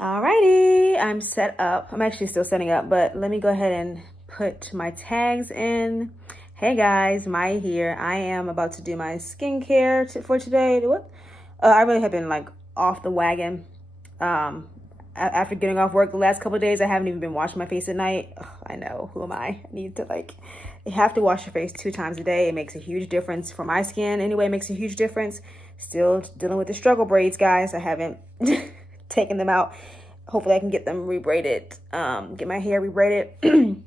Alrighty, I'm set up. I'm actually still setting up, but let me go ahead and put my tags in. Hey guys, Maya here. I am about to do my skincare for today. What? I really have been like off the wagon. After getting off work the last couple of days, I haven't even been washing my face at night. Ugh, I know, who am I? I need to you have to wash your face 2 times a day. It makes a huge difference for my skin. Anyway, it makes a huge difference. Still dealing with the struggle braids, guys. I haven't taken them out. Hopefully I can get them rebraided, get my hair rebraided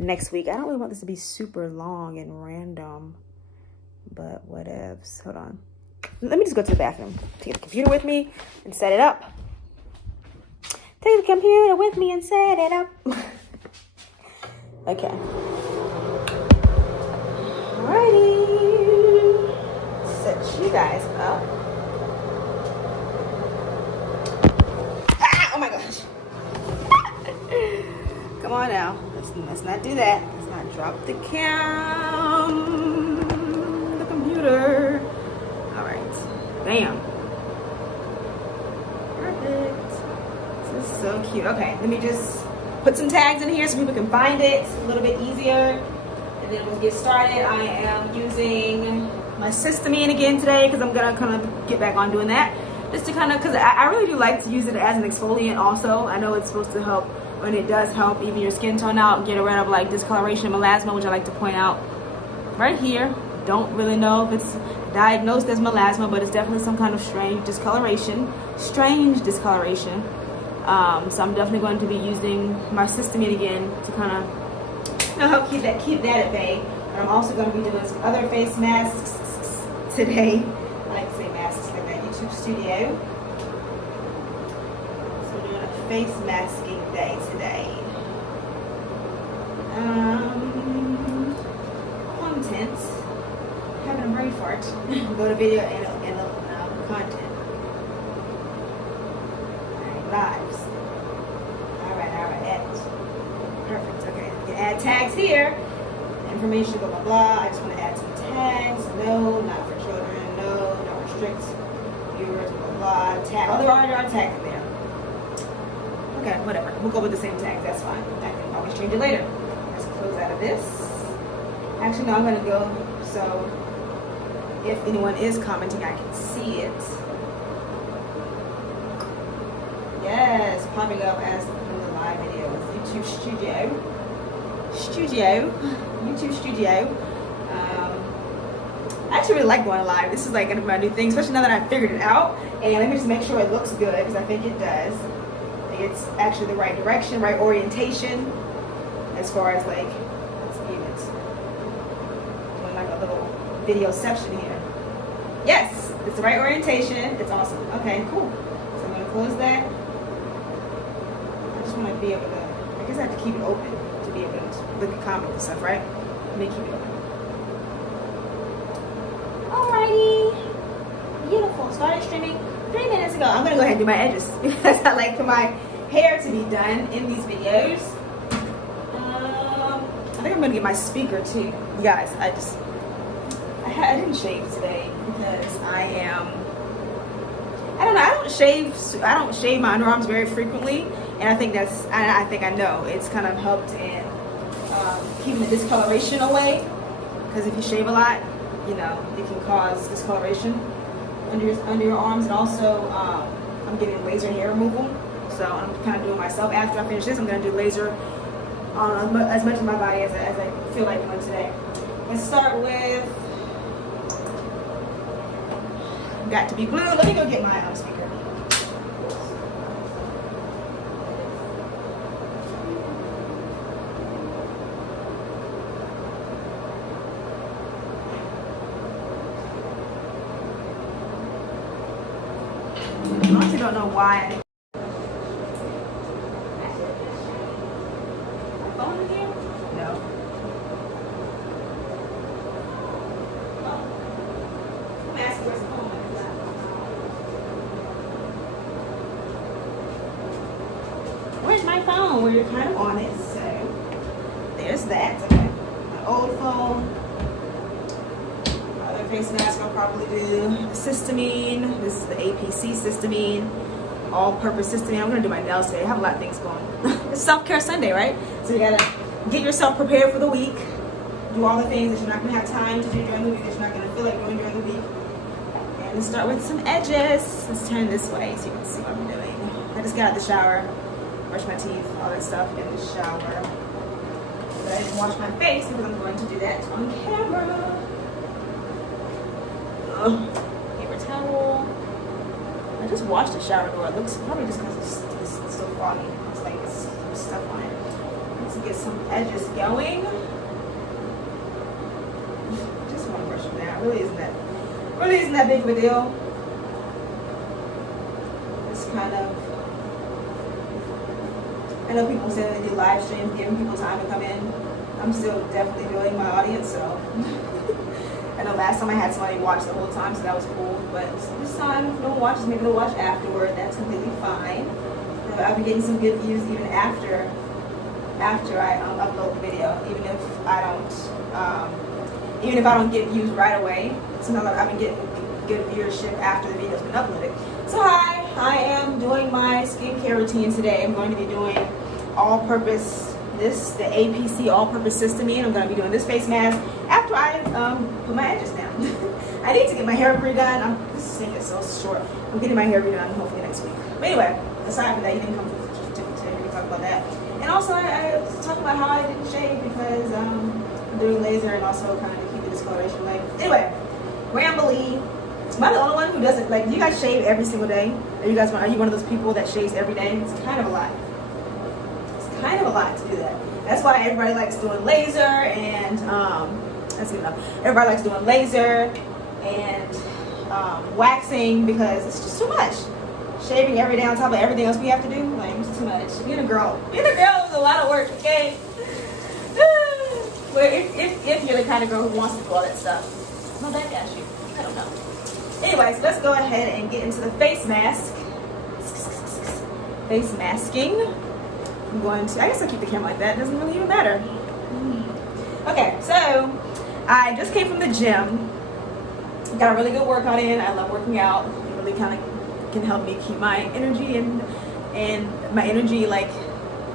next week. I don't really want this to be super long and random, but whatevs. Hold on. Let me just go to the bathroom, take the computer with me and set it up. Take the computer with me and set it up. Okay. Alrighty. Set you guys up. Ah! Oh my gosh. Come on now. Let's not do that. Let's not drop the the computer. All right. Bam. Perfect. This is so cute. Okay, let me just put some tags in here so people can find it a little bit easier. And then we'll get started. I am using my Cysteamine again today because I'm gonna kind of get back on doing that. Just to kind of, because I really do like to use it as an exfoliant also. I know it's supposed to help, and it does help even your skin tone out, get rid of like discoloration and melasma, which I like to point out right here. Don't really know if it's diagnosed as melasma, but it's definitely some kind of strange discoloration. So I'm definitely going to be using my Cysteamine again to kind of help keep that at bay. But I'm also going to be doing some other face masks today. I like to say masks like that YouTube studio. So we're doing a face masking day today. Content. Having a brain fart. Go to video and content. Alright, lives. Alright, edit. Perfect, okay. You can add tags here. Information, blah, blah, blah. I just want to add some tags. No, not for children. No, not restrict viewers, blah, blah, blah. Tag. Oh, there already are tags in there. Okay, whatever. We'll go with the same tags. That's fine. I can always change it later. Let's close out of this. Actually, no, I'm going to go so if anyone is commenting, I can see it. Yes, popping up as the live videos. YouTube Studio. I actually really like going live. This is like my new thing, especially now that I've figured it out. And let me just make sure it looks good, because I think it does. I think it's actually the right direction, right orientation, as far as like, let's view it. Doing like a little video section here. Yes, it's the right orientation. It's awesome. Okay, cool. So I'm going to close that. I just want to be able to, I guess I have to keep it open to be able to look at comments and stuff, right? Let me keep it open. Alrighty. Beautiful. Started streaming 3 minutes ago. I'm going to go ahead and do my edges because I like for my hair to be done in these videos. I think I'm going to get my speaker too. You guys, I didn't shave today because I don't know, I don't shave my underarms very frequently, and I think I know it's kind of helped in keeping the discoloration away, because if you shave a lot, you know, it can cause discoloration under your arms. And also I'm getting laser hair removal, so I'm kind of doing myself. After I finish this, I'm going to do laser on as much of my body as I feel like doing today. Let's start with Got to Be Blue. Let me go get my speaker. I honestly don't know why. My phone in here? No. I'm asking where's the phone. Where's my phone? We're kind of on it, so there's that. Okay. My old phone. Other face mask I'll probably do. Cysteamine. This is the APC Cysteamine. all-purpose cysteamine. I'm gonna do my nails today. I have a lot of things going. It's self-care Sunday, right? So you gotta get yourself prepared for the week. Do all the things that you're not gonna have time to do during the week, that you're not gonna feel like doing during the week. And start with some edges. Let's turn this way so you can see what I'm doing. I just got out of the shower, brush my teeth, all that stuff in the shower. But I didn't wash my face because I'm going to do that on camera. Paper towel. I just washed the shower door. It looks probably just because it's so foggy. It's like it's some stuff on it. Let's get some edges going. Just want to brush them down. Really isn't that big of a deal. It's kind of. I know people say that they do live streams, giving people time to come in. I'm still definitely building my audience, so. I know last time I had somebody watch the whole time, so that was cool. But this time, if no one watches, maybe they'll watch afterward. That's completely fine. I've been getting some good views even after I upload the video, even if I don't get views right away. Sometimes I've been getting good viewership after the video's been uploaded. So hi, I am doing my skincare routine today. I'm going to be doing all-purpose. The APC all-purpose cysteamine. I'm going to be doing this face mask after I put my edges down. I need to get my hair redone. This thing is so short. I'm getting my hair redone hopefully next week. But anyway, aside from that, you didn't come today. We can talk about that. And also, I was talking about how I didn't shave because I'm doing laser and also kind of keep the discoloration away. Anyway, rambly. Am I the only one who doesn't, like, do you guys shave every single day? Are you one of those people that shaves every day? It's kind of a lot. Kind of a lot to do that. That's why everybody likes doing laser and that's good enough. Everybody likes doing laser and waxing because it's just too much. Shaving every day on top of everything else we have to do, like, it's too much. Being a girl is a lot of work, okay? Well, if you're the kind of girl who wants to do all that stuff, no, that got you. I don't know. Anyways, let's go ahead and get into the face mask. Face masking. I'm going to, I guess I'll keep the camera like that. It doesn't really even matter. Okay, so I just came from the gym. Got a really good workout in. I love working out. It really kind of can help me keep my energy and my energy like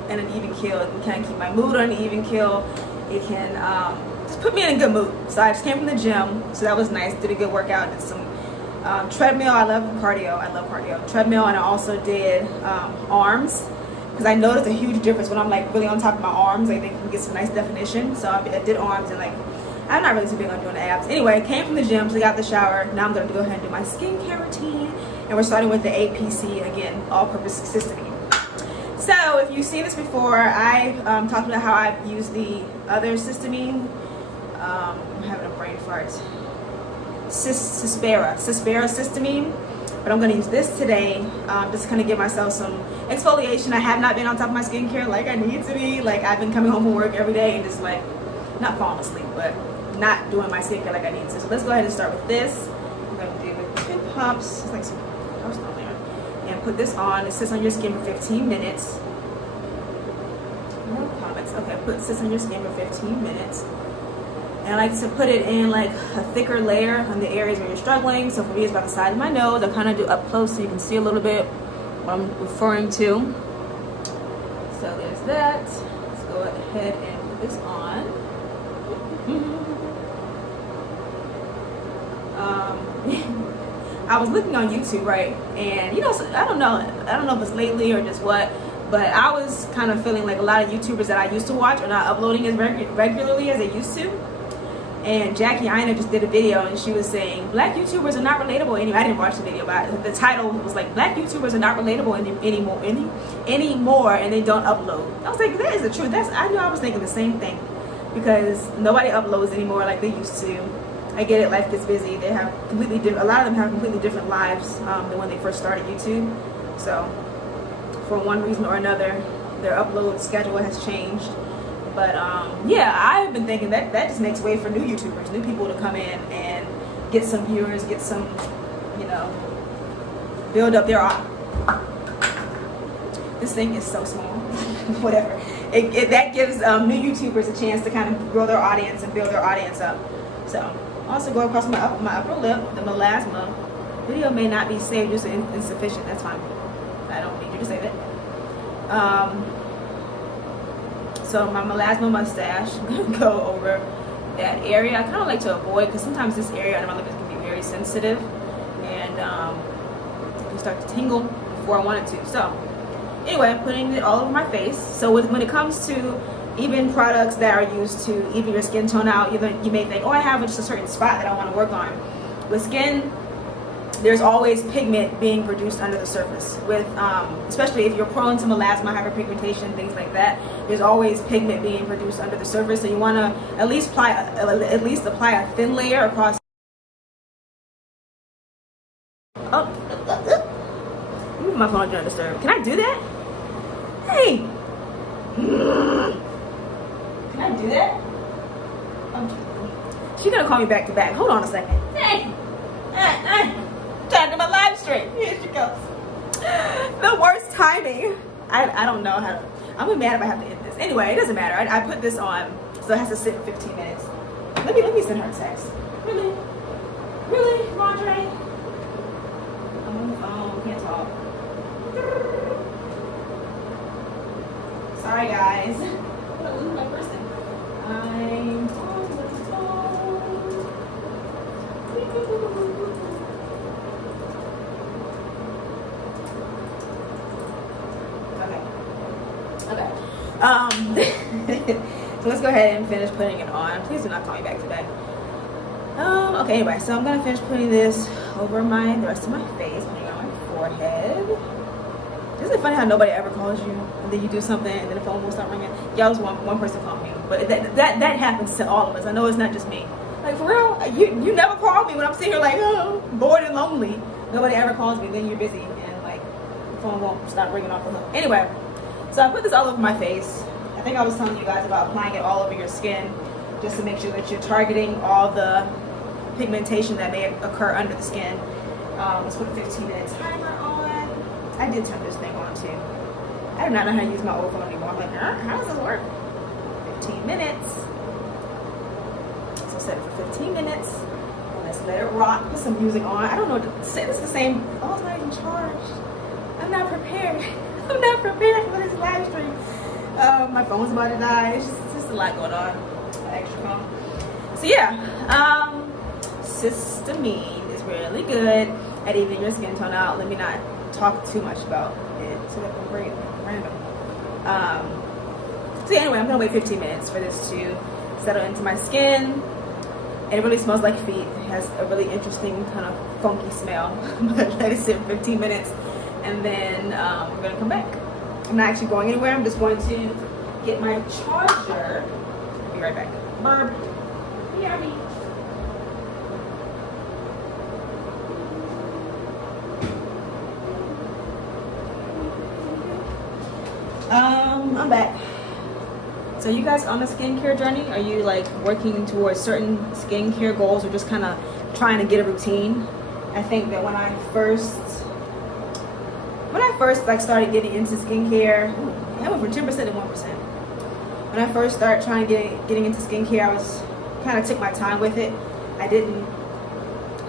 in an even keel. It can kind of keep my mood on an even keel. It can just put me in a good mood. So I just came from the gym. So that was nice. Did a good workout. Did some treadmill. I love cardio. Treadmill, and I also did arms. Because I noticed a huge difference when I'm like really on top of my arms. I think you can get some nice definition. So I did arms and like, I'm not really too big on doing the abs. Anyway, I came from the gym, so got the shower. Now I'm going to go ahead and do my skincare routine. And we're starting with the APC, again, all-purpose cysteamine. So if you've seen this before, I talked about how I've used the other cysteamine. I'm having a brain fart. Cyspera cysteamine. But I'm going to use this today, just to kind of give myself some exfoliation. I have not been on top of my skincare like I need to be. Like, I've been coming home from work every day and just like, not falling asleep, but not doing my skincare like I need to. So let's go ahead and start with this. I'm going to do 2 pumps. It's like some personal there. And put this on. It sits on your skin for 15 minutes. No comments. Okay, sits on your skin for 15 minutes. And I like to put it in like a thicker layer on the areas where you're struggling. So for me, it's by the side of my nose. I kind of do up close so you can see a little bit what I'm referring to. So there's that. Let's go ahead and put this on. I was looking on YouTube, right? And you know, I don't know if it's lately or just what, but I was kind of feeling like a lot of YouTubers that I used to watch are not uploading as regularly as they used to. And Jackie Aina just did a video and she was saying black YouTubers are not relatable anymore. I didn't watch the video, but the title was like black YouTubers are not relatable anymore, and they don't upload. I was like, that is the truth. I knew I was thinking the same thing because nobody uploads anymore like they used to. I get it, life gets busy. They have a lot of them have completely different lives than when they first started YouTube. So for one reason or another, their upload schedule has changed. But yeah, I've been thinking that just makes way for new YouTubers, new people to come in and get some viewers, get some, you know, build up their This thing is so small. Whatever. That gives new YouTubers a chance to kind of grow their audience and build their audience up. So also go across my upper lip, the melasma. Video may not be saved, just insufficient. That's fine. I can save it. So my melasma mustache, I'm gonna go over that area. I kind of like to avoid, because sometimes this area under my lip can be very sensitive, and it can start to tingle before I want it to. So anyway, I'm putting it all over my face. So when it comes to even products that are used to even your skin tone out, you may think, oh, I have just a certain spot that I want to work on. With skin, there's always pigment being produced under the surface. With especially if you're prone to melasma, hyperpigmentation, things like that, there's always pigment being produced under the surface. So you want to at least apply a thin layer across. Oh, move my phone, do not disturb. Can I do that? Hey, can I do that? She's gonna call me back to back. Hold on a second. Hey. Trying to do my live stream. Here she goes. The worst timing. I don't know how to. I'm gonna be mad if I have to end this. Anyway, it doesn't matter. I put this on, so it has to sit for 15 minutes. Let me send her a text. Really, Marjorie? I'm on the phone. Can't talk. Sorry, guys. I'm gonna lose my person. I'm on the phone. Okay. So let's go ahead and finish putting it on. Please do not call me back to back. Okay, anyway, so I'm gonna finish putting this over the rest of my face, putting it on my forehead. Isn't it funny how nobody ever calls you and then you do something and then the phone will start ringing? Yeah, it was one person called me, but that happens to all of us. I know it's not just me. Like, for real, you never call me when I'm sitting here like, oh, bored and lonely. Nobody ever calls me. Then you're busy and like the phone won't stop ringing off the hook. Anyway, so I put this all over my face. I think I was telling you guys about applying it all over your skin, just to make sure that you're targeting all the pigmentation that may occur under the skin. Let's put a 15-minute timer on. I did turn this thing on too. I do not know how to use my old phone anymore. I'm like, how does this work? 15 minutes. So set it for 15 minutes. Let's let it rock. Put some music on. I don't know what to say. This is the same. Oh, it's not even charged. I'm not prepared. I'm not prepared for this live stream. My phone's about to die. It's just a lot going on. An extra phone. So yeah, Cysteamine is really good at evening your skin tone out. Let me not talk too much about it so that I'm very random. So yeah, anyway, I'm gonna wait 15 minutes for this to settle into my skin. And it really smells like feet. It has a really interesting kind of funky smell. But let it sit for 15 minutes and then we're gonna come back. I'm not actually going anywhere. I'm just going to get my charger. I'll be right back. Burb. BRB. I'm back. So you guys on the skincare journey? Are you like working towards certain skincare goals or just kind of trying to get a routine? I think that when I first like started getting into skincare, I went from 10% to 1%. When I first started trying to getting into skincare, I was kind of took my time with it. I didn't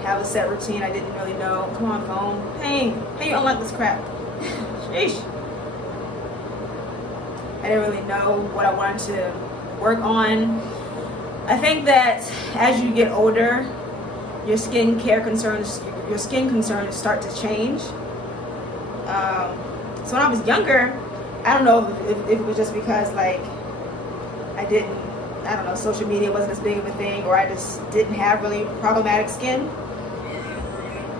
have a set routine. I didn't really know. Come on, phone. Hey, you unlock this crap. Sheesh. I didn't really know what I wanted to work on. I think that as you get older, your skin concerns start to change. So when I was younger, I don't know if it was just because like I don't know, social media wasn't as big of a thing, or I just didn't have really problematic skin.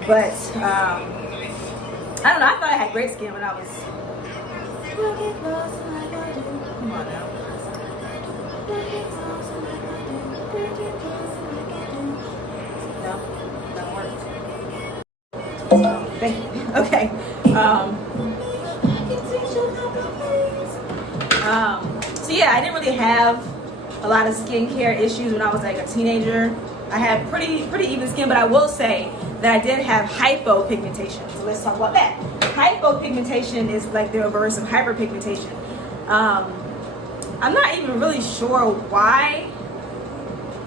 But I don't know, I thought I had great skin when I was. Come on now. No, that works. Thank you. Okay. So yeah, I didn't really have a lot of skincare issues when I was like a teenager. I had pretty even skin, but I will say that I did have hypopigmentation. So let's talk about that. Hypopigmentation is like the reverse of hyperpigmentation. I'm not even really sure why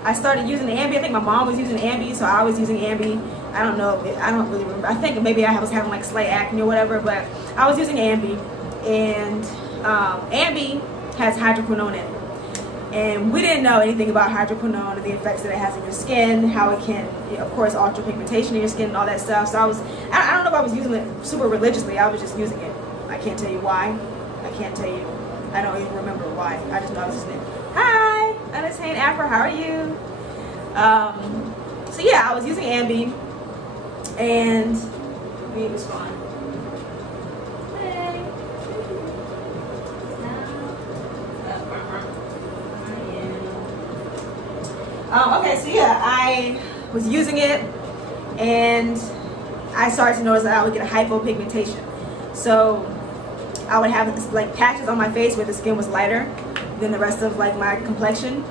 I started using Ambi. I think my mom was using Ambi, so I was using Ambi. I don't know. I don't really remember. I think maybe I was having like slight acne or whatever, but I was using Ambi, and Ambi has hydroquinone in it. And we didn't know anything about hydroquinone and the effects that it has in your skin, how it can, of course, alter pigmentation in your skin and all that stuff. So I don't know if I was using it super religiously. I was just using it. I can't tell you why. I can't tell you. I don't even remember why. I just know I was using it. Hi, I'm Miss Hayne Afro. How are you? So yeah, I was using Ambi, and it was fun. Okay, so yeah, I was using it, and I started to notice that I would get a hyperpigmentation. So I would have like patches on my face where the skin was lighter than the rest of like my complexion,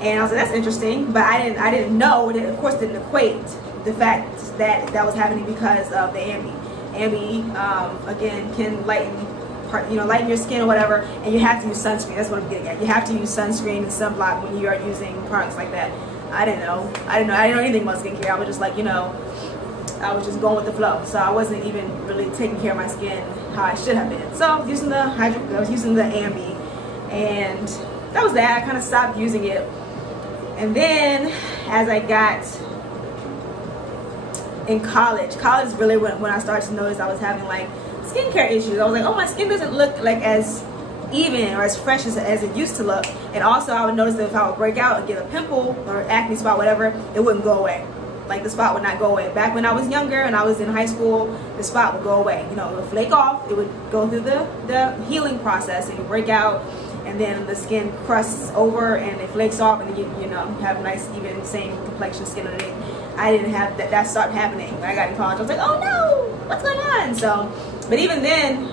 and I was like, that's interesting. But I didn't know, and it of course didn't equate the fact that that was happening because of the Ambi. Ambi again can lighten your skin or whatever, and you have to use sunscreen. That's what I'm getting at. You have to use sunscreen and sunblock when you are using products like that. I didn't know anything about skincare. I was just like, I was just going with the flow. So I wasn't even really taking care of my skin how I should have been. So I was using the Ambi, and that was that. I kind of stopped using it, and then as I got in college is really when I started to notice I was having like skincare issues. I was like, oh, my skin doesn't look like as even or as fresh as it used to look. And also I would notice that if I would break out and get a pimple or acne spot, whatever, it wouldn't go away. Like the spot would not go away. Back when I was younger and I was in high school, the spot would go away. It would flake off. It would go through the healing process, and you break out, and then the skin crusts over and it flakes off, and then you have nice even same complexion skin underneath. I didn't have that. That started happening when I got in college. I was like, oh no, what's going on? So, but even then,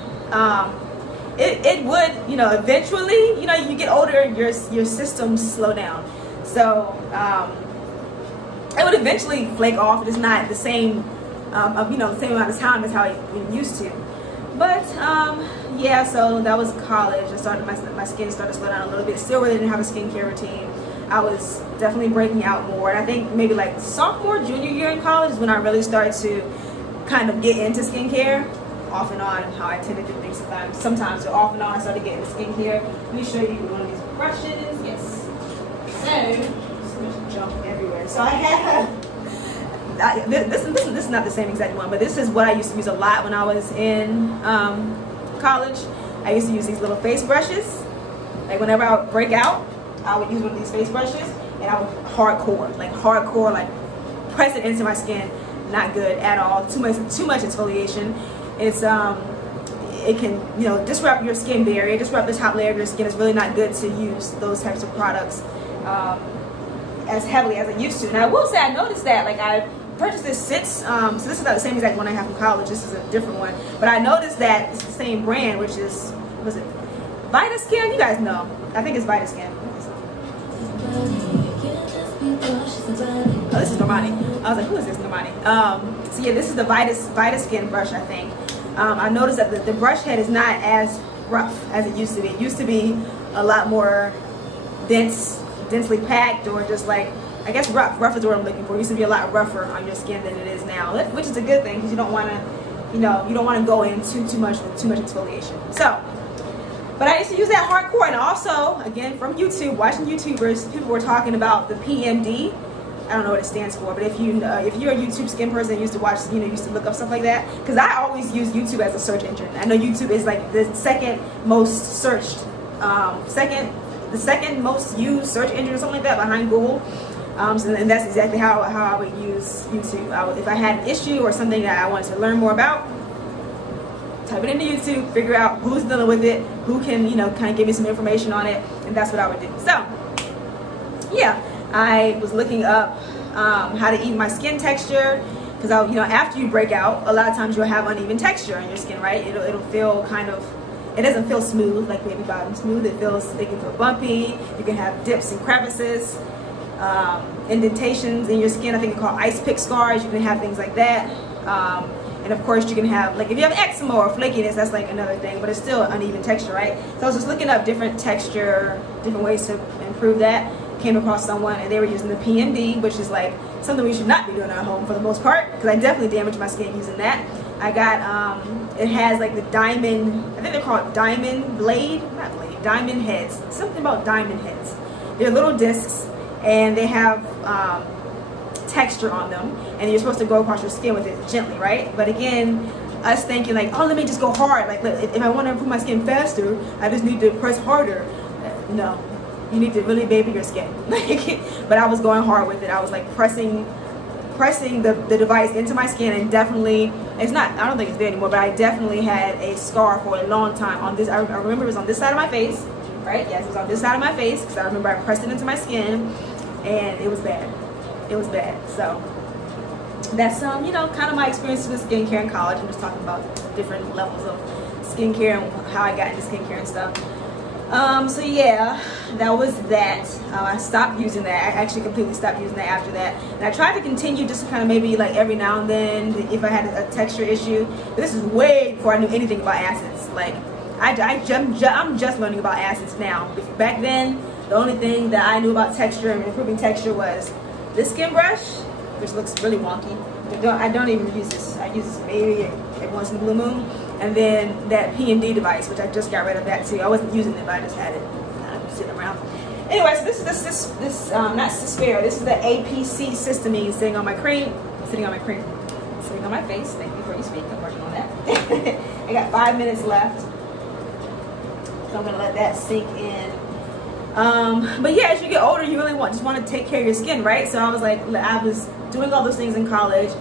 it would, eventually, you get older, your systems slow down. So it would eventually flake off. It's not the same, the same amount of time as how it used to. But yeah, so that was college. I started my skin started to slow down a little bit. Still really didn't have a skincare routine. I was definitely breaking out more, and I think maybe like sophomore, junior year in college is when I really started to kind of get into skincare. Off and on, how I tend to do things sometimes. So off and on, I started getting into skincare. Let me show you one of these brushes. Yes. So much junk everywhere. So I have this is not the same exact one, but this is what I used to use a lot when I was in college. I used to use these little face brushes. Like whenever I would break out, I would use one of these face brushes, and I would hardcore, like press it into my skin. Not good at all. Too much exfoliation. It's it can disrupt your skin barrier, disrupt the top layer of your skin. It's really not good to use those types of products as heavily as I used to. And I will say I noticed that, like, I've purchased this since so this is not the same exact one I have from college. This is a different one, but I noticed that it's the same brand, which is, was it Vitaskin? You guys know. I think it's Vitaskin. Oh, this is Normani. I was like, who is this Normani? So yeah, this is the Vitaskin brush, I think. I noticed that the brush head is not as rough as it used to be. It used to be a lot more densely packed, or just like, I guess rough. Rough is what I'm looking for. It used to be a lot rougher on your skin than it is now, which is a good thing because you don't want to, you don't want to go in too much with too much exfoliation. So, but I used to use that hardcore, and also, again, from YouTube, watching YouTubers, people were talking about the PMD. I don't know what it stands for, but if you're a YouTube skin person, used to watch, used to look up stuff like that, because I always use YouTube as a search engine. I know YouTube is like the second most searched, the second most used search engine or something like that behind Google. And that's exactly how I would use YouTube. If I had an issue or something that I wanted to learn more about, type it into YouTube, figure out who's dealing with it, who can, kind of give me some information on it, and that's what I would do. So, yeah, I was looking up how to eat my skin texture, because after you break out, a lot of times you'll have uneven texture in your skin, right? It'll feel kind of, it doesn't feel smooth like baby bottom smooth. It can feel bumpy. You can have dips and crevices, indentations in your skin. I think they're called ice pick scars. You can have things like that. And of course you can have, like, if you have eczema or flakiness, that's like another thing, but it's still uneven texture, right? So I was just looking up different texture, different ways to improve that. came across someone and they were using the PMD, which is like something we should not be doing at home for the most part, because I definitely damaged my skin using that. I got, it has like the diamond, I think they're called diamond blade, not blade, diamond heads, something about diamond heads. They're little discs and they have texture on them, and you're supposed to go across your skin with it gently, right? But again, us thinking like, oh, let me just go hard. Like, if I want to improve my skin faster, I just need to press harder. No, you need to really baby your skin. But I was going hard with it. I was like pressing the device into my skin, and definitely, it's not, I don't think it's there anymore, but I definitely had a scar for a long time on this. I remember it was on this side of my face, right? Yes, it was on this side of my face, because I remember I pressed it into my skin, and it was bad. It was bad. So that's you know, kind of my experiences with skincare in college. I'm just talking about different levels of skincare and how I got into skincare and stuff. So yeah, that was that. I stopped using that. I actually completely stopped using that after that. And I tried to continue just to kind of maybe like every now and then if I had a texture issue. But this is way before I knew anything about acids. Like I'm just learning about acids now. Back then, the only thing that I knew about texture and improving texture was this skin brush, which looks really wonky. I don't even use this. I use this maybe every once in a blue moon. And then that PMD device, which I just got rid of that too. I wasn't using it, but I just had it sitting around. Anyway, so this is not Cysteamine. This is the APC Cysteamine sitting on my cream, sitting on my face. Thank you before you speak. I'm working on that. I got 5 minutes left, so I'm gonna let that sink in. But yeah, as you get older, you really just want to take care of your skin, right? So I was doing all those things in college.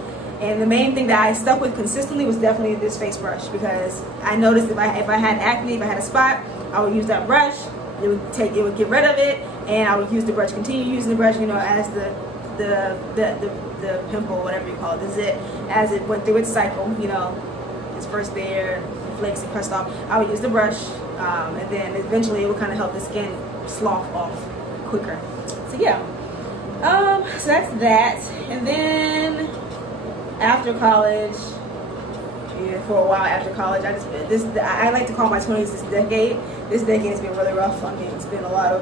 And the main thing that I stuck with consistently was definitely this face brush, because I noticed if I had acne, if I had a spot, I would use that brush. It would get rid of it, and I would use the brush, continue using the brush, you know, as the pimple, whatever you call it, the zit, as it went through its cycle. You know, it's first there, the flakes and crust off. I would use the brush, and then eventually it would kind of help the skin slough off quicker. So yeah, so that's that, and then. After college, for a while after college, I like to call my 20s this decade. This decade has been really rough on me. It's been a lot of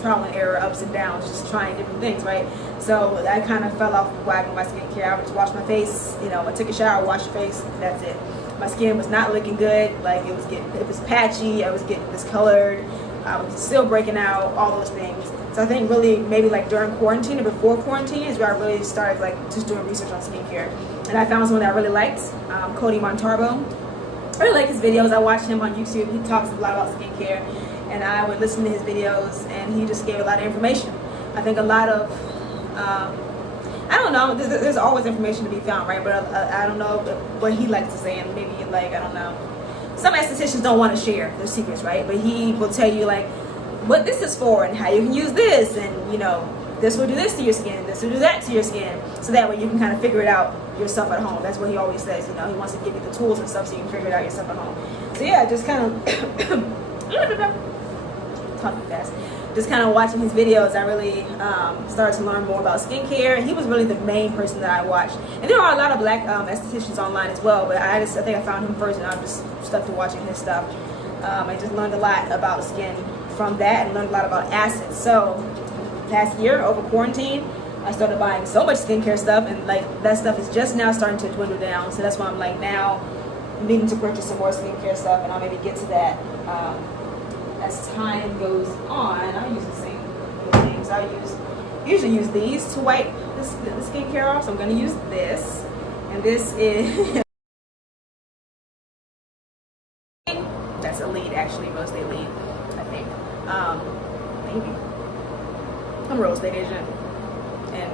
trial and error, ups and downs, just trying different things, right? So I kind of fell off the wagon with my skincare. I would just wash my face, you know, I took a shower, wash your face, that's it. My skin was not looking good. Like it was patchy, I was getting discolored, I was still breaking out, all those things. So I think really maybe like during quarantine or before quarantine is where I really started like just doing research on skincare. And I found someone that I really liked, Cody Montarbo. I really like his videos. I watch him on YouTube. He talks a lot about skincare, and I would listen to his videos, and he just gave a lot of information. I think a lot of, I don't know, there's always information to be found, right? But I don't know what he likes to say, and maybe like, I don't know. Some estheticians don't want to share their secrets, right? But he will tell you like what this is for and how you can use this, and you know, this will do this to your skin, this will do that to your skin, so that way you can kind of figure it out yourself at home. That's what he always says, you know, he wants to give you the tools and stuff so you can figure it out yourself at home. So yeah, just kind of talking fast, just kind of watching his videos, I really started to learn more about skincare. He was really the main person that I watched, and there are a lot of black estheticians online as well, but I think I found him first, and I just stuck to watching his stuff. I just learned a lot about skin from that, and learned a lot about acids. So last year over quarantine, I started buying so much skincare stuff, and like that stuff is just now starting to dwindle down. So that's why I'm like now needing to purchase some more skincare stuff, and I'll maybe get to that as time goes on. I use the same things. I usually use these to wipe the skincare off. So I'm going to use this, and this is that's a lead, actually, Rose Day lead, I think. Maybe I'm Rose Day agent. And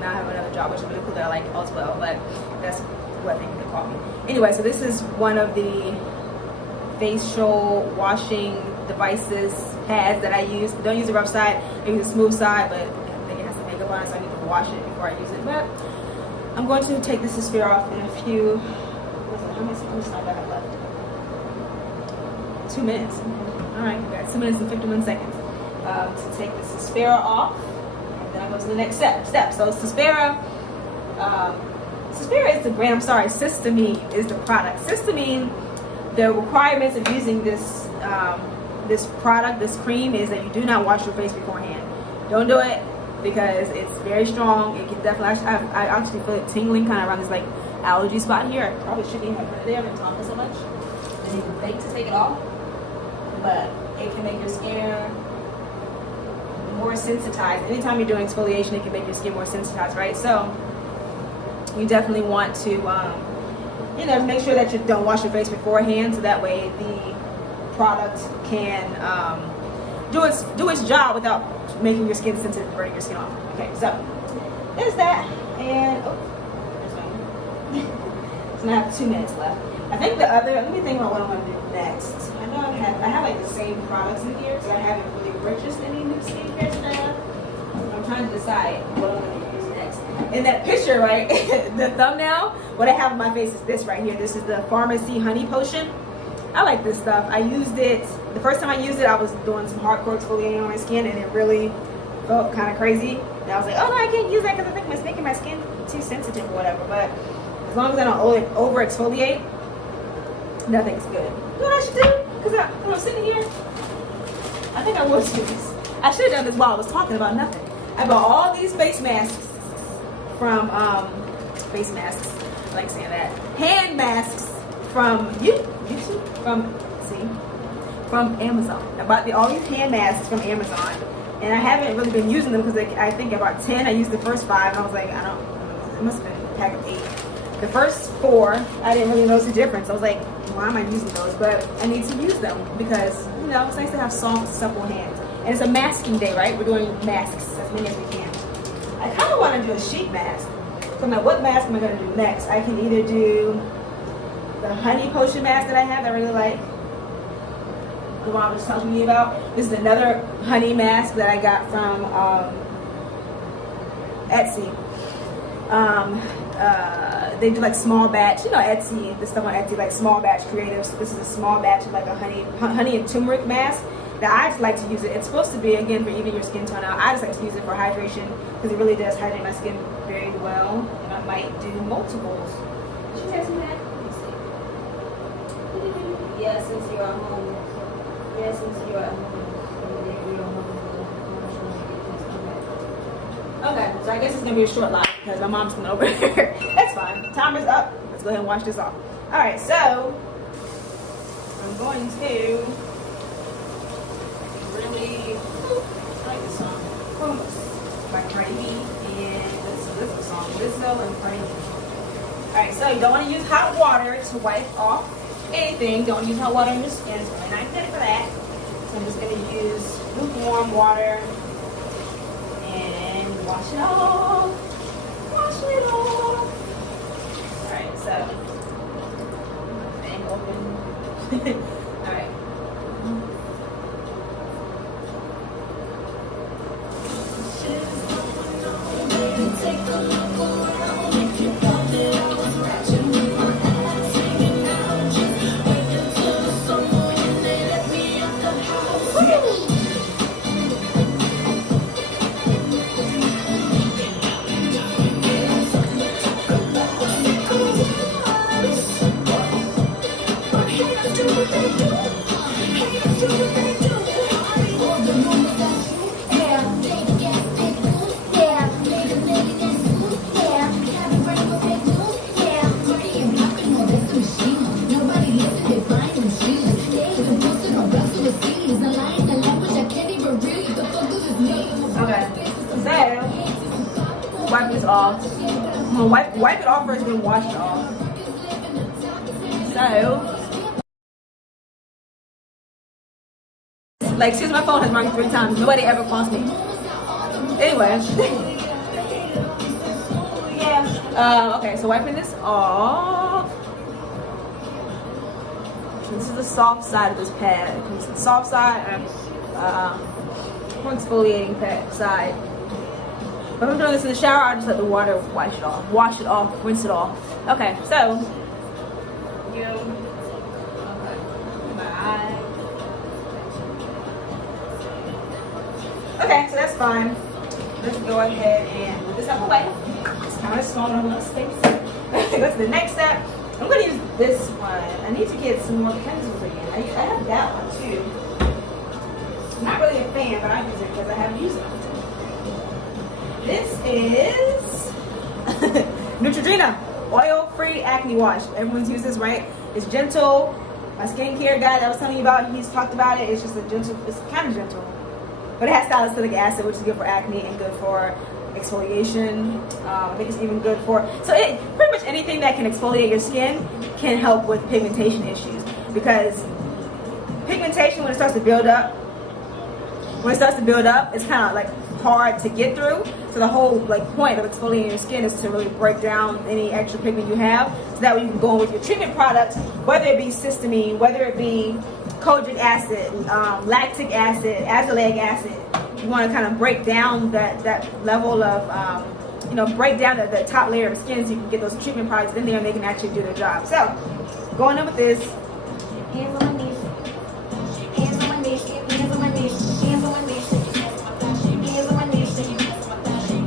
now I have another job, which is really cool, that I like as well, but that's what I think they call me. Anyway, so this is one of the facial washing devices, pads that I use. Don't use the rough side, I use the smooth side, but I think it has some makeup on it, so I need to wash it before I use it. But I'm going to take this sphere off in a few, how much time do I have left? 2 minutes. Alright, we got 2 minutes and 51 seconds to take this sphere off. Then I go to the next step. So Cysteamine is the brand. I'm sorry, Cysteamine is the product. Cysteamine, the requirements of using this this product, this cream, is that you do not wash your face beforehand. Don't do it because it's very strong. It can definitely, I actually feel it tingling kind of around this like allergy spot here. I probably shouldn't even have put it there. I've been talking so much. And you can think to take it off, but it can make your skin more sensitized. Anytime you're doing exfoliation, it can make your skin more sensitized, right? So you definitely want to, you know, make sure that you don't wash your face beforehand, so that way the product can do its job without making your skin sensitive and burning your skin off. Okay, so there's that, and so now I have 2 minutes left. I think the other, let me think about what I'm going to do next. I know I have like the same products in here, so I haven't really purchased any new skincare stuff. I'm trying to decide what I'm going to use next. In that picture, right, the thumbnail, what I have on my face is this right here. This is the Pharmacy Honey Potion. I like this stuff. I used it, the first time I used it, I was doing some hardcore exfoliating on my skin, and it really felt kind of crazy. And I was like, oh no, I can't use that because I think it's making my skin too sensitive or whatever. But as long as I don't over exfoliate, nothing's good. You know what I should do? Because when I'm sitting here, I think I will do this. I should have done this while I was talking about nothing. I bought all these face masks from, face masks, I like saying that, hand masks from from Amazon. I bought all these hand masks from Amazon, and I haven't really been using them because I think about 10. I used the first 5, and I was like, it must have been a pack of 8. The first 4, I didn't really notice the difference. I was like, why am I using those? But I need to use them because, you know, it's nice to have soft, supple hands. And it's a masking day, right? We're doing masks, as many as we can. I kind of want to do a sheet mask. So now, what mask am I going to do next? I can either do the honey potion mask that I have, I really like, the one I was telling you about. This is another honey mask that I got from Etsy. They do like small batch, you know, Etsy, the stuff on Etsy, like small batch creatives. This is a small batch of like a honey and turmeric mask that I just like to use it. It's supposed to be, again, for even your skin tone out. I just like to use it for hydration because it really does hydrate my skin very well. And I might do multiples. Did you guys see that? Yes, since you are home. Yes, since you are home. Okay, so I guess it's gonna be a short live because my mom's coming over here. That's fine. Timer's up. Let's go ahead and wash this off. All right, so I'm going to really like this song. By Cardi B, and this is a song, Lizzo and Cardi B. All right, so you don't want to use hot water to wipe off anything. Don't use hot water on your skin. It's really not good for that. So I'm just going to use lukewarm water and wash it off. Wash it off. All right, so fan open. All right. Wipe this off. I'm gonna wipe it off first, then wash it off. So, like, since my phone has rung 3 times, nobody ever calls me. Anyway, yeah. Okay, so wiping this off. This is the soft side of this pad. It's the soft side and exfoliating pad side. If I'm doing this in the shower, I just let the water wash it off, rinse it off. Okay, so my eye. Okay, so that's fine. Let's go ahead and move this out of the way. It's kind of small on little space. What's the next step? I'm going to use this one. I need to get some more pencils again. I have that one too. I'm not really a fan, but I use it because I haven't used it. This is Neutrogena oil-free acne wash. Everyone's used this, right? It's gentle. My skincare guy that I was telling you about, he's talked about it. It's just a gentle, it's kind of gentle. But it has salicylic acid, which is good for acne and good for exfoliation. I think it's even good for, so pretty much anything that can exfoliate your skin can help with pigmentation issues. Because pigmentation, when it starts to build up, it's kind of like hard to get through. So the whole point of exfoliating your skin is to really break down any extra pigment you have, so that way you can go in with your treatment products, whether it be cysteamine, whether it be kojic acid, lactic acid, azelaic acid. You want to kind of break down that level of, break down the top layer of skin, so you can get those treatment products in there and they can actually do their job. So, going in with this. Hands on my knees. Hands on my knees. Hands on my knees. Hands on my knees. Hands on my knees.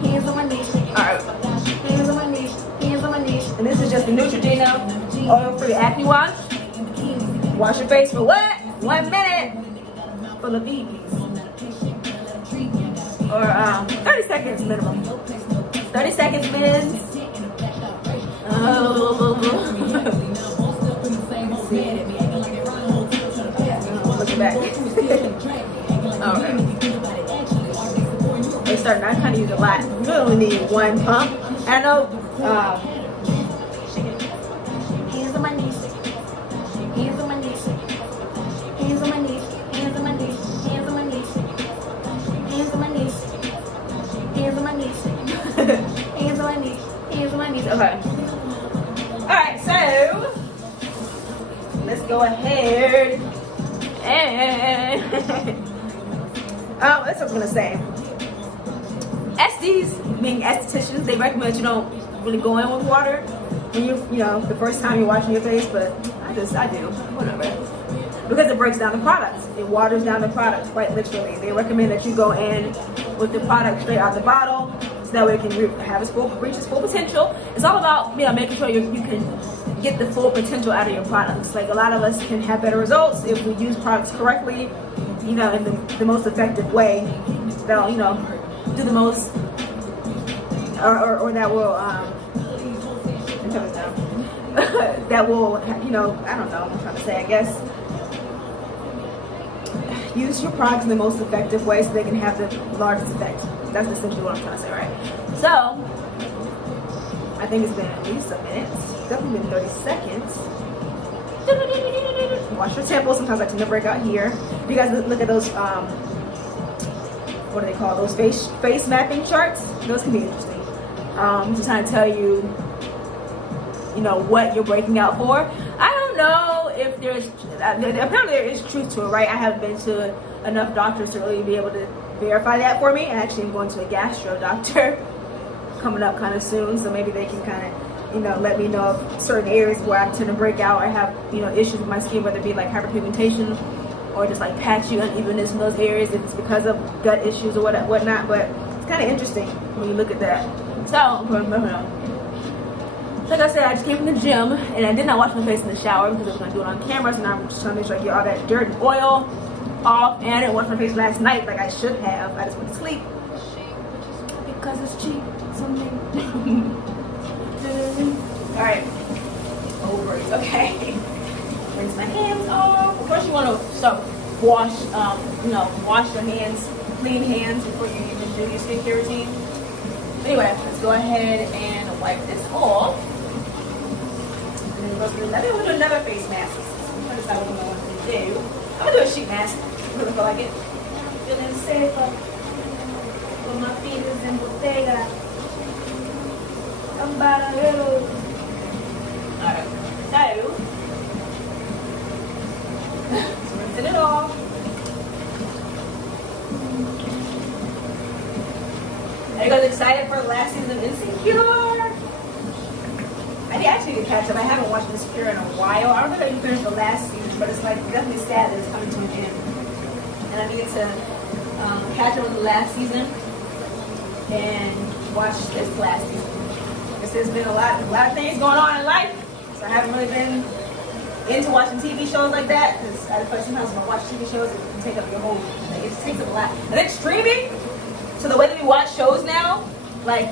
Hands on my knees. Alright. Hands on my knees. Hands on my knees. And this is just the Neutrogena oil-free acne wash. Wash your face for what? 1 minute. Full of VPs. Or 30 seconds minimum. 30 seconds min. Look it back. Alright. They start not trying to use a lot. You really only need 1 pump. I know. Hands on my knees. Hands on my knees. Hands on my knees. Hands on my knees. Hands on my knees. Hands on my knees. Hands on my knees. Hands on my knees. Hands on my knees. Okay. Alright, so let's go ahead and that's what I was gonna say. SDs, being estheticians, they recommend that you don't really go in with water when the first time you're washing your face, but I do, whatever. Because it breaks down the products. It waters down the products, quite literally. They recommend that you go in with the product straight out the bottle, so that way it can reach its full potential. It's all about making sure you can get the full potential out of your products. Like, a lot of us can have better results if we use products correctly, in the most effective way. That'll, do the most, or that will, that will, I don't know what I'm trying to say, I guess. Use your products in the most effective way so they can have the largest effect. That's essentially what I'm trying to say, right? So, I think it's been at least a minute. It's definitely been 30 seconds. Wash your temples. Sometimes I tend to break out here. If you guys look at those, what do they call those face mapping charts? Those can be interesting. Just trying to tell you, what you're breaking out for. I don't know if there's, apparently there is truth to it, right? I haven't been to enough doctors to really be able to verify that for me. I actually am going to a gastro doctor coming up kind of soon, so maybe they can kind of, let me know of certain areas where I tend to break out or have, issues with my skin, whether it be like hyperpigmentation or just like patchy unevenness in those areas, if it's because of gut issues or whatnot. But it's kind of interesting when you look at that. So, like I said, I just came from the gym and I did not wash my face in the shower because I was going to do it on camera, so now I'm just trying to make sure I get all that dirt and oil off. And I didn't wash my face last night like I should have. I just went to sleep because it's cheap. Alright. Ovaries. Okay. Rinse my hands off. First you want to wash your hands, clean hands before you even do your skincare routine. Anyway, let's go ahead and wipe this off. And then we'll do another face mask. I'm going to decide what I want to do. I'm going to do a sheet mask. I really feel like it. Feeling safer with my fingers in Bottega. Alright, so rinsing it off. Are you guys excited for the last season of Insecure? I actually need to catch up. I haven't watched Insecure in a while. I don't think I even finished the last season, but it's definitely sad that it's coming to an end. And I need to catch up with the last season and watch this last season. There's been a lot of things going on in life, so I haven't really been into watching TV shows like that, because I feel like sometimes when I watch TV shows, it can take up your whole, it just takes up a lot. I think streaming, so the way that we watch shows now, like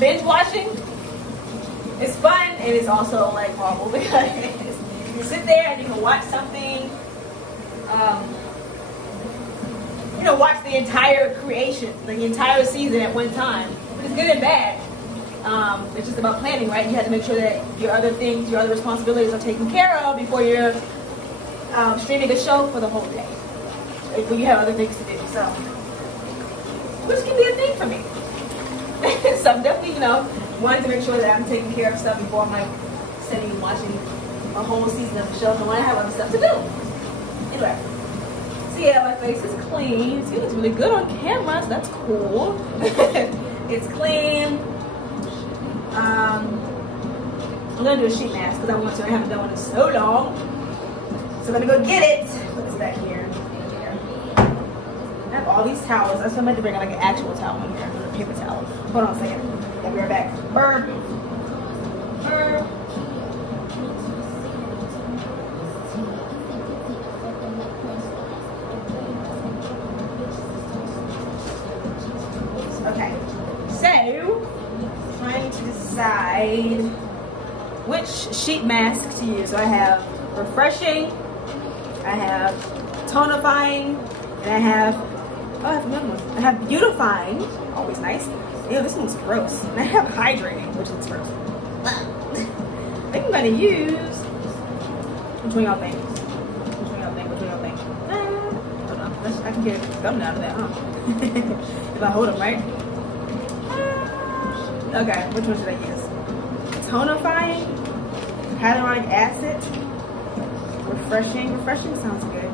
binge watching is fun, and it's also like horrible because you sit there and you can watch something, you know, watch the entire creation, like the entire season at one time. But it's good and bad. It's just about planning, right? You have to make sure that your other things, your other responsibilities are taken care of before you're streaming a show for the whole day. Like when you have other things to do, so which can be a thing for me. So I'm definitely, you know, wanting to make sure that I'm taking care of stuff before I'm like sitting and watching a whole season of the show. So I have other stuff to do. Anyway, so yeah, my face is clean. See, it looks really good on camera, so that's cool. It's clean. I'm gonna do a sheet mask because I want to. I haven't done one in so long. So I'm gonna go get it. Put this back here. I have all these towels. That's why I meant to bring like an actual towel in here, a paper towel. Hold on a second. I'll be right back. Burp. Okay. So, trying to decide which sheet mask to use. So I have refreshing, I have tonifying, and I have, oh, I have another one. I have beautifying, always nice. Ew, this one's gross. And I have hydrating, which is gross. I think I'm gonna use, which one y'all think? Which one y'all think? Which one y'all think? Hold on, I can get gum out of that, huh? If I hold them, right? Okay, which one should I use? Tonifying, hyaluronic acid, refreshing. Refreshing sounds good.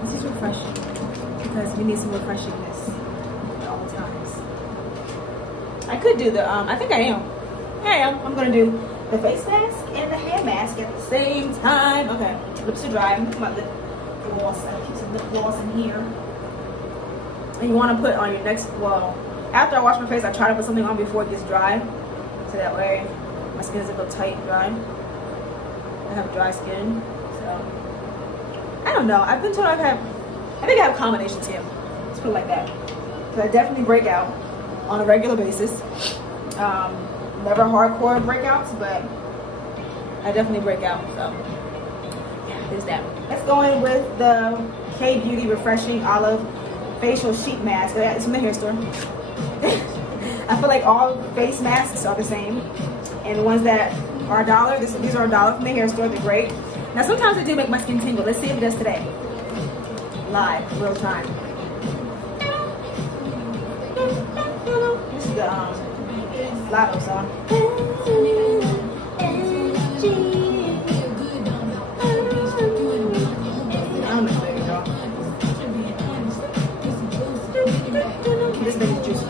Let's use refreshing because we need some refreshingness at all times. I could do the, I think I am. Yeah, I am. I'm gonna do the face mask and the hand mask at the same time. Okay, lips are dry. My lip gloss. I keep some lip gloss in here. And you want to put on your next, well, after I wash my face, I try to put something on before it gets dry. So that way my skin doesn't feel tight and dry. I have dry skin, so I don't know. I've been told I think I have combinations here. Let's put it like that. So I definitely break out on a regular basis. Never hardcore breakouts, but I definitely break out. So yeah, there's that. Let's go in with the K-Beauty Refreshing Olive Facial Sheet Mask. It's from the hair store. I feel like all face masks are the same, and the ones that are $1, these are $1 from the hair store. They're great. Now sometimes they do make my skin tingle. Let's see if it does today. Live, real time. This is the Lotto song. I don't know, baby girl. This thing is juicy.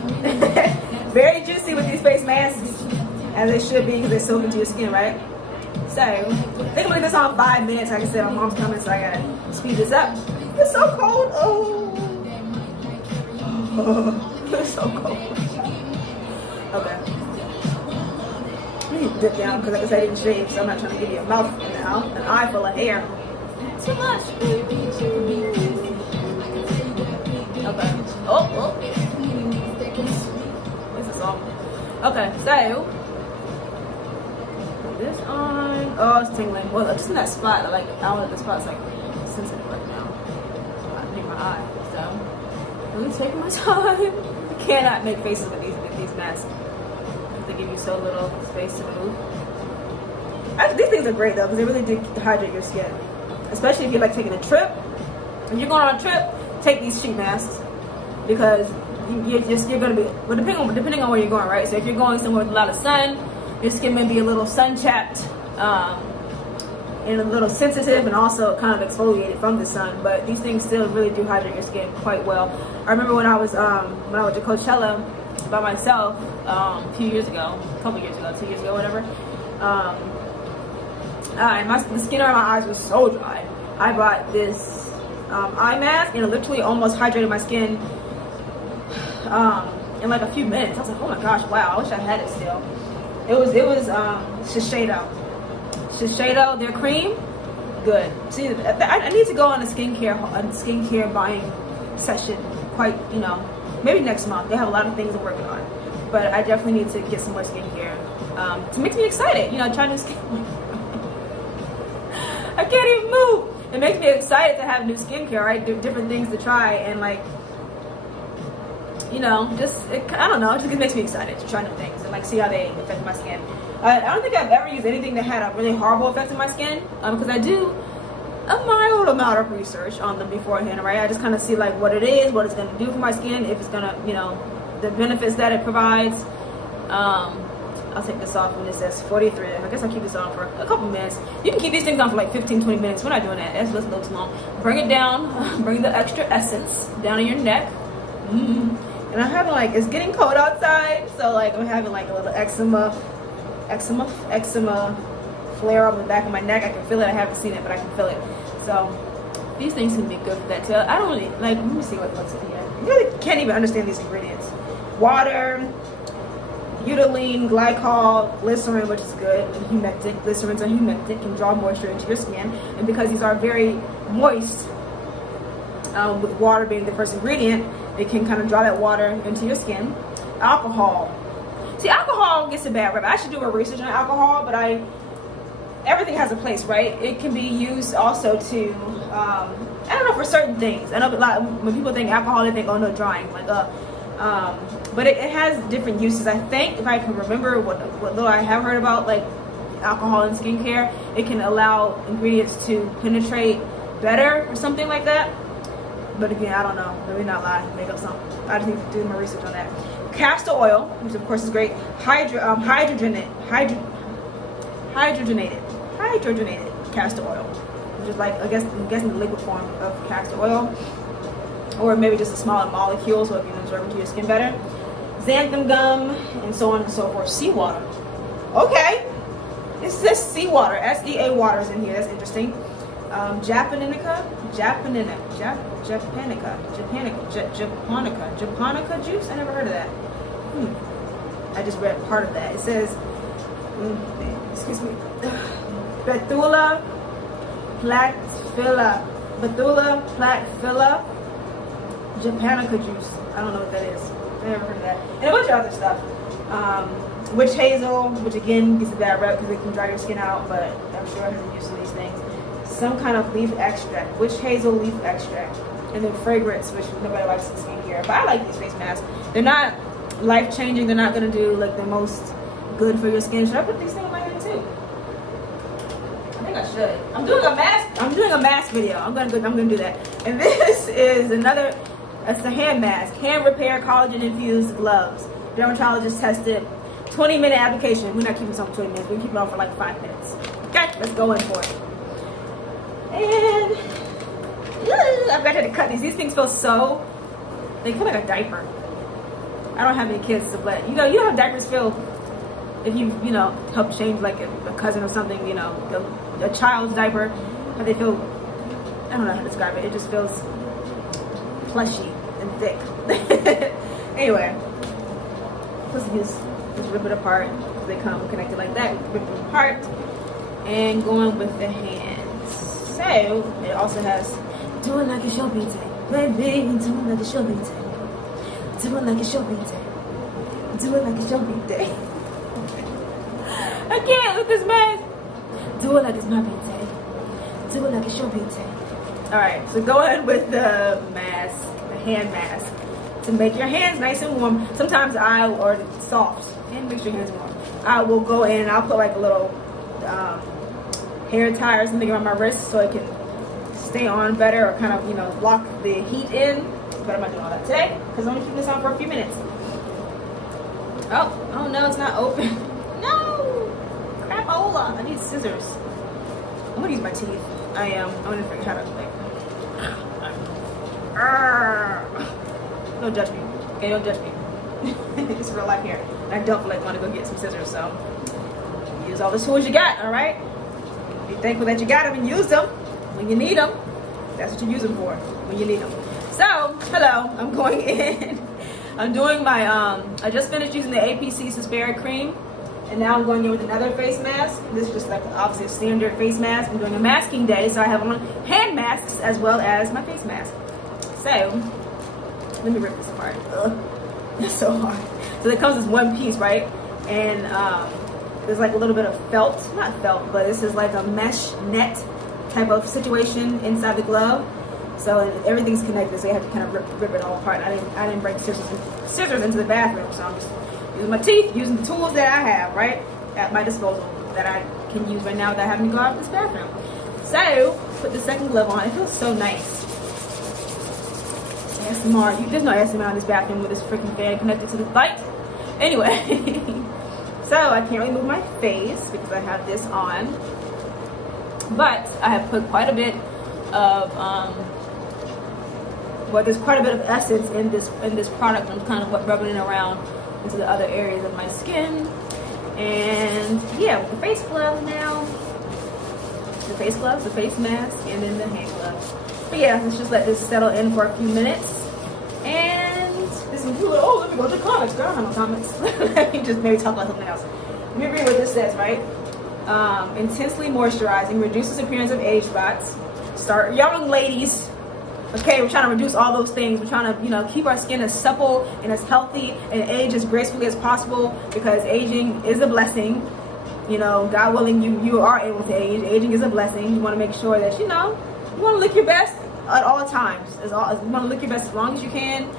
Very juicy with these face masks, as they should be because they soak into your skin, right? So, I think I'm gonna leave this on 5 minutes. Like I said, my mom's coming, so I gotta speed this up. It's so cold. Oh, it's so cold. Okay. I need to dip down because, like I said, I didn't shave, so I'm not trying to give you a mouth now, an eye full of hair. Too much. Okay. Oh. This is all. Okay, so put this on. Oh, it's tingling. Well, just in that spot. I don't know, the spot's like sensitive right now. I need my eye. So really taking my time. I cannot make faces with these masks. They give you so little space to move. These things are great though because they really do hydrate your skin, especially if you're like taking a trip. If you're going on a trip, take these sheet masks because you're gonna be, well, depending on where you're going, right? So if you're going somewhere with a lot of sun, your skin may be a little sun chapped and a little sensitive and also kind of exfoliated from the sun. But these things still really do hydrate your skin quite well. I remember when I went to Coachella by myself a couple years ago, 2 years ago, whatever. And the skin around my eyes was so dry. I bought this eye mask and it literally almost hydrated my skin in like a few minutes. I was like, oh my gosh, wow, I wish I had it still. It was Shiseido, their cream, good. See, I need to go on a skincare buying session, maybe next month. They have a lot of things I'm working on. but I definitely need to get some more skincare to make me excited. You know, trying to skin. I can't even move. It makes me excited to have new skincare, right? Different things to try, and like, you know, I don't know, it just makes me excited to try new things and like see how they affect my skin. I don't think I've ever used anything that had a really horrible effect on my skin, because I do a mild amount of research on them beforehand, right? I just kind of see like what it is, what it's going to do for my skin, if it's going to, you know, the benefits that it provides. I'll take this off when it says 43. I guess I'll keep this on for a couple minutes. You can keep these things on for like 15-20 minutes. We're not doing that. That's just a little too long. Bring it down. Bring the extra essence down in your neck. And I'm having like, it's getting cold outside, so like I'm having like a little eczema flare on the back of my neck. I can feel it. I haven't seen it, but I can feel it. So these things can be good for that too. I don't really like, let me see what's in here. You really can't even understand these ingredients. Water, butylene, glycol, glycerin, which is good, and humectant. Glycerins are humectant, can draw moisture into your skin, and because these are very moist, with water being the first ingredient, it can kind of draw that water into your skin. Alcohol. See, alcohol gets a bad rep. I should do a research on alcohol, but everything has a place, right? It can be used also to, I don't know, for certain things. I know when people think alcohol, they think, oh no, drying, like but it has different uses. I think, if I can remember what little I have heard about like alcohol in skincare, it can allow ingredients to penetrate better or something like that. But again, I don't know. Let me not lie, make up something. I just need to do my research on that. Castor oil, which of course is great. Hydrogenated castor oil, which is like, I'm guessing the liquid form of castor oil, or maybe just a smaller molecule, so it can absorb into your skin better. Xanthan gum, and so on and so forth. Seawater. Okay, it says seawater. SEA water is in here. That's interesting. Japonica juice. I never heard of that. I just read part of that. It says, excuse me, Bethula platyphylla, japonica juice. I don't know what that is. I never heard of that. And a bunch of other stuff. Witch hazel, which again gets a bad rep because it can dry your skin out, but I'm sure I'm used to these things. Some kind of leaf extract, witch hazel leaf extract, and then fragrance, which nobody likes in skincare. But I like these face masks. They're not life-changing. They're not going to do like the most good for your skin. Should I put these things on my hand too? I think I should. I'm doing a mask video. I'm gonna do that. And this is another. It's a hand mask, hand repair collagen infused gloves. Dermatologist tested. 20-minute application. We're not keeping this on for 20 minutes. We're keeping it on for like 5 minutes. Okay, let's go in for it. And I've got to cut these. These things feel they feel like a diaper. I don't have any kids, but you know how diapers feel if you help change like a cousin or something, a child's diaper, how they feel. I don't know how to describe it. It just feels plushy and thick. Anyway, just rip it apart. They come connected like that. Rip them apart and going with the hands. So it also has do it like it's your birthday, baby. Do it like it's your birthday. Do it like it's your birthday. Do it like it's your birthday. I can't with this mask. Do it like it's my birthday. Do it like it's your birthday. Alright, so go ahead with the mask, the hand mask, to make your hands nice and warm. Sometimes or soft, and make your hands warm. I will go in and I'll put like a little hair tie or something around my wrist so it can stay on better, or kind of, lock the heat in. But I'm not doing all that today because I'm going to keep this on for a few minutes. Oh no, it's not open. No! Crapola! I need scissors. I'm going to use my teeth. I'm going to figure out how to Don't judge me. Okay, don't judge me. It's real life here. And I don't feel like want to go get some scissors, so use all the tools you got, alright? Be thankful that you got them and use them when you need them. That's what you use them for, when you need them. So, hello, I'm going in. I'm doing my, I just finished using the APC Cysteamine Cream, and now I'm going in with another face mask. This is just like obviously a standard face mask. I'm doing a masking day, so I have on hand masks as well as my face mask. So, let me rip this apart. It's so hard. So it comes as one piece, right? And there's like a little bit of felt, not felt, but this is like a mesh net type of situation inside the glove. So everything's connected, so you have to kind of rip it all apart. I didn't bring scissors into the bathroom, so I'm just using my teeth, using the tools that I have, right, at my disposal that I can use right now without having to go out of this bathroom. So, put the second glove on. It feels so nice. ASMR. There's no ASMR in this bathroom with this freaking fan connected to the light. Anyway, so I can't really move my face because I have this on. But I have put quite a bit of, there's quite a bit of essence in this product. I'm kind of rubbing it around into the other areas of my skin. And yeah, with the face gloves now. The face gloves, the face mask, and then the hand gloves. But yeah, let's just let this settle in for a few minutes. And this is let me go to the comments. Girl, I don't have no comments. Let me just maybe talk about something else. Let me read what this says, right? Intensely moisturizing, reduces appearance of age spots. Start young ladies. Okay, we're trying to reduce all those things. We're trying to, keep our skin as supple and as healthy and age as gracefully as possible, because aging is a blessing. God willing, you are able to age. Aging is a blessing. You want to make sure that, you want to look your best at all times. You want to look your best as long as you can,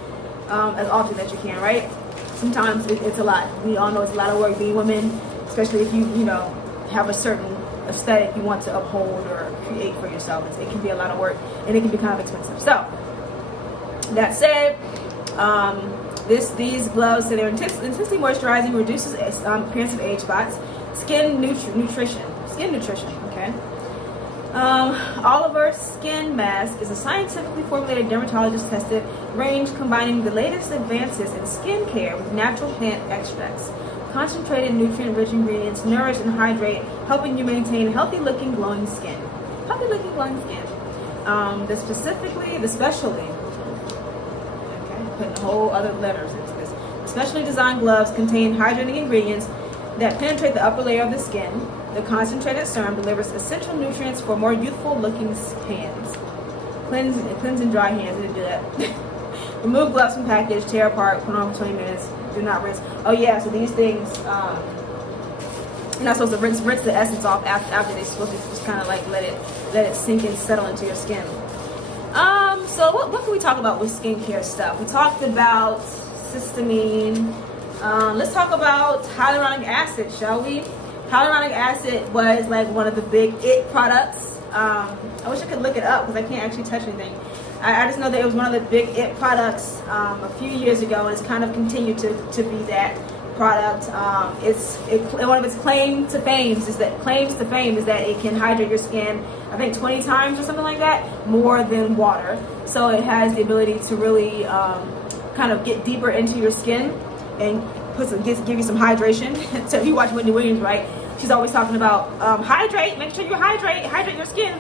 as often as you can, right? Sometimes it's a lot. We all know it's a lot of work being women, especially if you have a certain aesthetic you want to uphold or create for yourself. It can be a lot of work, and it can be kind of expensive. So that said, these gloves, so they're intensely moisturizing, reduces appearance of age spots, skin nutrition. Okay. Oliver Skin Mask is a scientifically formulated, dermatologist tested range combining the latest advances in skincare with natural plant extracts. Concentrated, nutrient-rich ingredients nourish and hydrate, helping you maintain healthy looking, glowing skin. Especially, okay, putting whole other letters into this. Specially designed gloves contain hydrating ingredients that penetrate the upper layer of the skin. The concentrated serum delivers essential nutrients for more youthful looking hands. Cleanse and dry hands. I didn't do that. Remove gloves from package, tear apart, put on for 20 minutes. Do not rinse. Oh yeah, so these things, you're not supposed to rinse the essence off after they're supposed to just kind of like let it sink and settle into your skin. So what can we talk about with skincare stuff? We talked about cysteamine. Let's talk about hyaluronic acid, shall we? Hyaluronic acid was like one of the big it products. I wish I could look it up because I can't actually touch anything. I just know that it was one of the big it products a few years ago, and it's kind of continued to be that product. One of its claims to fame is that it can hydrate your skin, I think 20 times or something like that, more than water. So it has the ability to really kind of get deeper into your skin and give you some hydration. So if you watch Wendy Williams, right, she's always talking about hydrate. Make sure you hydrate your skin.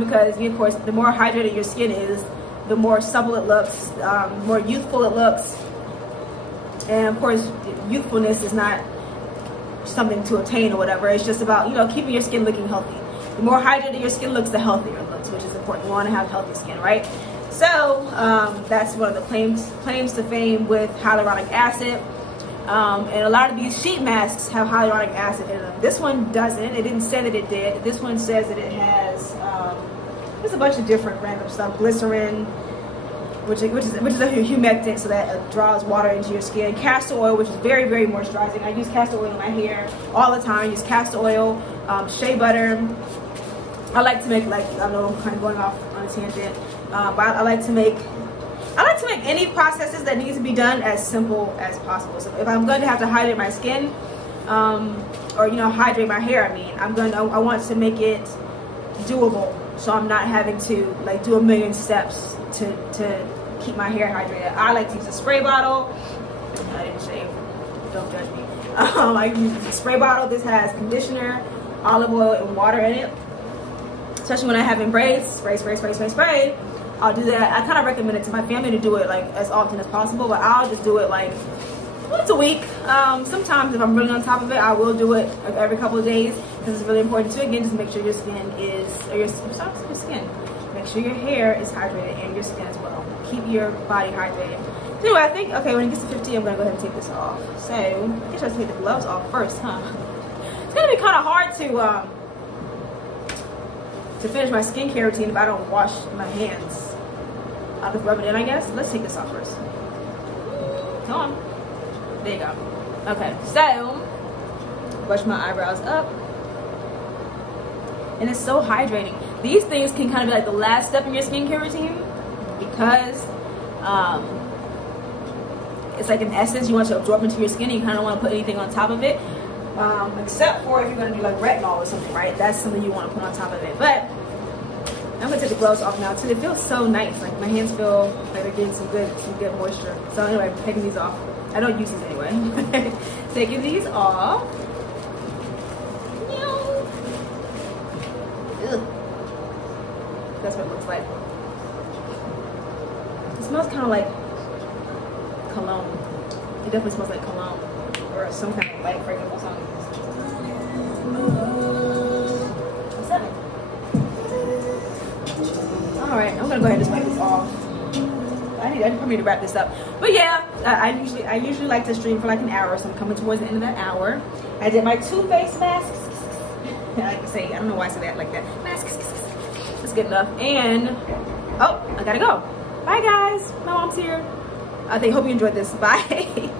Because of course, the more hydrated your skin is, the more supple it looks, more youthful it looks. And of course, youthfulness is not something to attain or whatever. It's just about keeping your skin looking healthy. The more hydrated your skin looks, the healthier it looks, which is important. You want to have healthy skin, right? So that's one of the claims to fame with hyaluronic acid. And a lot of these sheet masks have hyaluronic acid in them. This one doesn't. It didn't say that it did. This one says that it has there's a bunch of different random stuff. Glycerin, which is a humectant, so that draws water into your skin. Castor oil, which is very, very moisturizing. I use castor oil in my hair all the time. I use castor oil, shea butter. I like to make, I know I'm kind of going off on a tangent, but I like to make any processes that need to be done as simple as possible. So if I'm going to have to hydrate my skin, or hydrate my hair, I want to make it doable, so I'm not having to do a million steps to keep my hair hydrated. I like to use a spray bottle. I didn't shave, don't judge me. I use a spray bottle. This has conditioner, olive oil, and water in it. Especially when I have in braids, spray. I'll do that. I kind of recommend it to my family to do it as often as possible, but I'll just do it once a week. Sometimes if I'm really on top of it, I will do it every couple of days, because it's really important too. Again, just make sure your skin make sure your hair is hydrated and your skin as well. Keep your body hydrated. Anyway, I think, okay, when it gets to 50, I'm gonna go ahead and take this off. So, I guess I have to take the gloves off first, huh? It's gonna be kind of hard to finish my skincare routine if I don't wash my hands. I'll just rub it in, I guess. Let's take this off first. Come on. There you go. Okay, so, brush my eyebrows up. And it's so hydrating. These things can kind of be like the last step in your skincare routine because it's like an essence you want to absorb into your skin and you kind of want to put anything on top of it. Except for if you're going to do like retinol or something, right? That's something you want to put on top of it. But I'm going to take the gloves off now too. It feels so nice. Like my hands feel like they're getting some good moisture. So anyway, I'm taking these off. I don't use these anyway. Taking these off. Ugh. That's what it looks like. It smells kind of like cologne. It definitely smells like cologne or some kind of light fragrance or something. All right, I'm gonna go ahead and just wipe this off. I probably need to wrap this up. But yeah, I usually like to stream for like an hour, so I'm coming towards the end of that hour. I did my 2 face masks. I like to say, I don't know why I say that like that. Masks. That's good enough. And oh, I gotta go. Bye guys. My mom's here. I hope you enjoyed this. Bye.